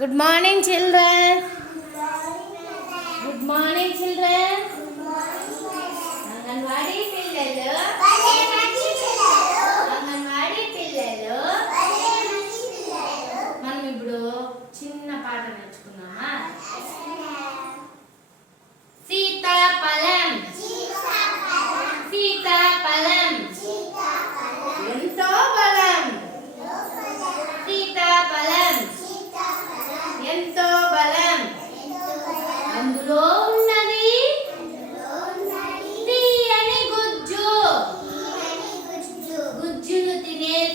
Good morning children good morning children anganwadi పిల్లలు. అంగన్వాడీ పిల్లలు. మనం ఇప్పుడు చిన్న పాట నేర్చుకున్నాము ఎంతో బలం. అందులో ఉన్నది తీయని గుజ్జు. గుజ్జును తినే